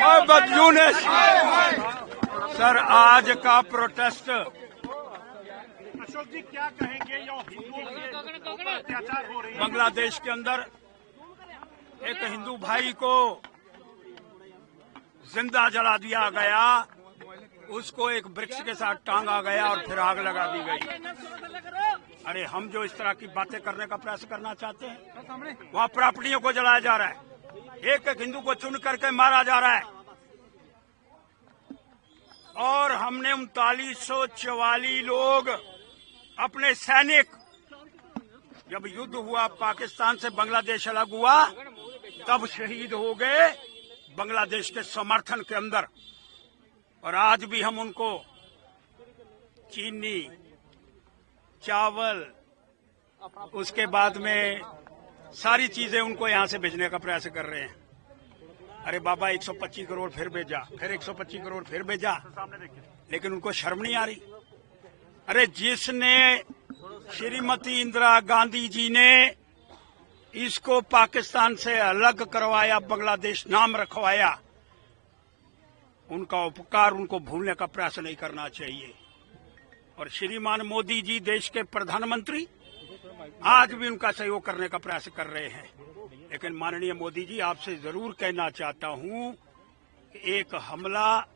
Mohammad Yunus. Sir, आज का protest, Ashok जी क्या कहेंगे? हिंदुओं के अत्याचार हो रही है बांग्लादेश के अंदर एक हिंदू भाई को जिंदा जला दिया गया, उसको एक वृक्ष के साथ टांगा गया और फिर आग लगा दी गई। अरे हम जो इस तरह की बातें करने का प्रयास करना चाहते हैं, वहाँ प्रॉपर्टियों को जलाया जा रहा है, एक एक हिंदू को चुन करके मारा जा रहा है। और हमने 3944 लोग अपने सैनिक, जब युद्ध हुआ पाकिस्तान से बांग्लादेश अलग हुआ, तब शहीद हो गए बांग्लादेश के समर्थन के अंदर। और आज भी हम उनको चीनी, चावल, उसके बाद में सारी चीजें उनको यहां से भेजने का प्रयास कर रहे हैं। अरे बाबा, 125 करोड़ फिर भेजा, फिर 125 करोड़ फिर भेजा, लेकिन उनको शर्म नहीं आ रही। अरे जिसने, श्रीमती इंदिरा गांधी जी ने इसको पाकिस्तान से अलग करवाया, बांग्लादेश नाम रखवाया, उनका उपकार उनको भूलने का प्रयास नहीं करना चाहिए। और श्रीमान मोदी जी देश के प्रधानमंत्री आज भी उनका सहयोग करने का प्रयास कर रहे हैं। लेकिन माननीय मोदी जी, आपसे जरूर कहना चाहता हूं, एक हमला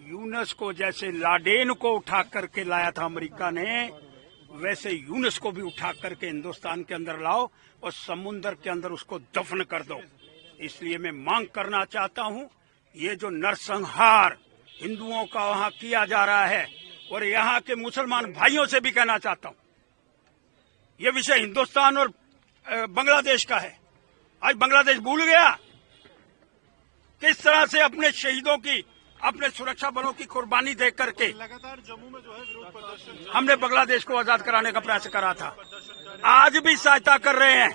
यूनुस को, जैसे लाडेन को उठा करके लाया था अमेरिका ने, वैसे यूनुस को भी उठा करके हिंदुस्तान के अंदर लाओ और समुद्र के अंदर उसको दफन कर दो। इसलिए मैं मांग करना चाहता हूं, ये जो नरसंहार हिंदुओं का वहां किया जा रहा है, और यहां के मुसलमान भाइयों से भी कहना चाहता हूं, ये विषय हिंदुस्तान और बांग्लादेश का है। आज बांग्लादेश भूल गया किस तरह से अपने शहीदों की, अपने सुरक्षा बलों की कुर्बानी दे करके लगातार जम्मू में जो है विरोध प्रदर्शन, हमने बांग्लादेश को आजाद कराने का प्रयास करा था। आज भी सहायता कर रहे हैं,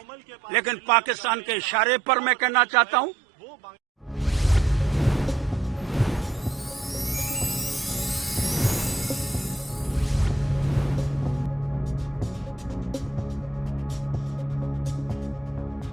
लेकिन पाकिस्तान के इशारे पर मैं कहना चाहता हूं,